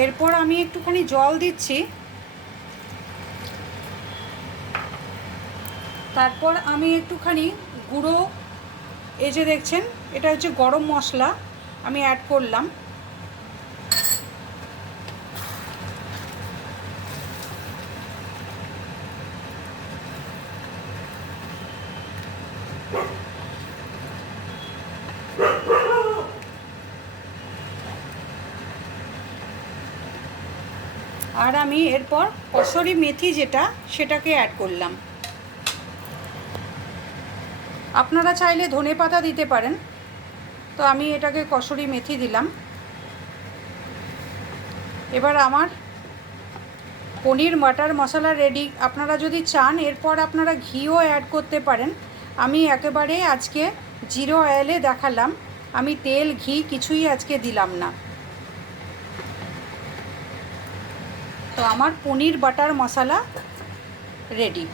এরপর আমি একটুখানি জল দিচ্ছি। তারপর আমি একটুখানি গুঁড়ো, এই যে দেখছেন এটা হচ্ছে গরম মশলা, আমি অ্যাড করলাম। আর আমি এরপর কসুরি মেথি যেটা, সেটাকে অ্যাড করলাম। আপনারা চাইলে ধনেপাতা দিতে পারেন, তো আমি এটাকে কসুরি মেথি দিলাম। এবার আমার পনির বাটার মশলা রেডি। আপনারা যদি চান এরপর আপনারা ঘিও অ্যাড করতে পারেন। আমি একেবারে আজকে জিরো অয়েলে দেখালাম, আমি তেল ঘি কিছুই আজকে দিলাম না। তো আমার পনির বাটার মশলা রেডি।